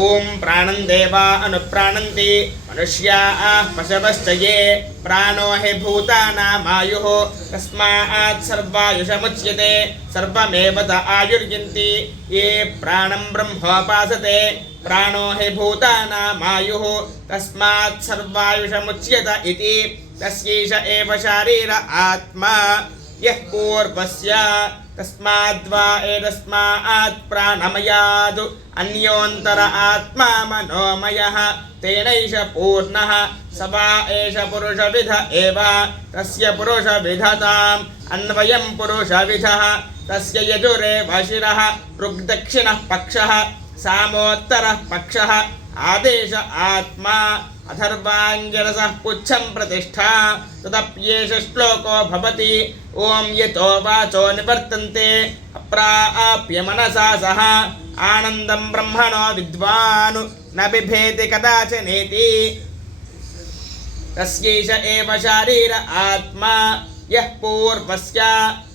ओम प्राणं देवा अनुप्राणन्ति मनुष्याः पशवश्च ये प्राणो हि भूतानामायुः तस्मात् सर्वायुषमुच्यते सर्वमेव च आयुर्यन्ति ये प्राणं ब्रह्मोपासते प्राणो हि भूतानामायुः तस्मात् सर्वायुषमुच्यत इति तस्यैष एव शारीर आत्मा यः पूर्वस्य तस्माद्वा एतस्मात् प्राणमयाद् अन्योन्तर आत्मा मनोमयः तेनैष पूर्णः स वा एष पुरुषविध एव तस्य पुरुषविधताम् अन्वयं पुरुषविधः तस्य यजुरेव शिरः ऋग्दक्षिणः पक्षः सामोत्तरः पक्षः आदेश आत्मा अथर्वाङ्गिरसः पुच्छं प्रतिष्ठा तदप्येष श्लोको भवति ओम यतो वाचो निवर्तन्ते अप्राप्य मनसा सह आनन्दं ब्रह्मणो विद्वान् न बिभेति कदाचनेति तस्यैष एव शारीर आत्मा यः पूर्वस्य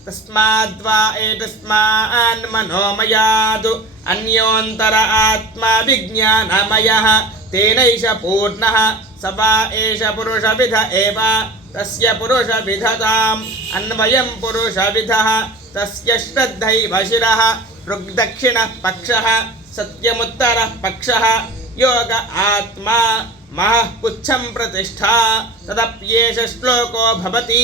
तस्माद्वा एतस्मान् मनोमयाद् अन्योन्तर आत्मा विज्ञानमयः तेनैष पूर्णः स वा एष पुरुषविध एव तस्य पुरुषविधताम् अन्वयं पुरुषविधः तस्य श्रद्धैव शिरः ऋग्दक्षिणः पक्षः सत्यमुत्तरः पक्षः योग आत्मा महः पुच्छं प्रतिष्ठा तदप्येष श्लोको भवति।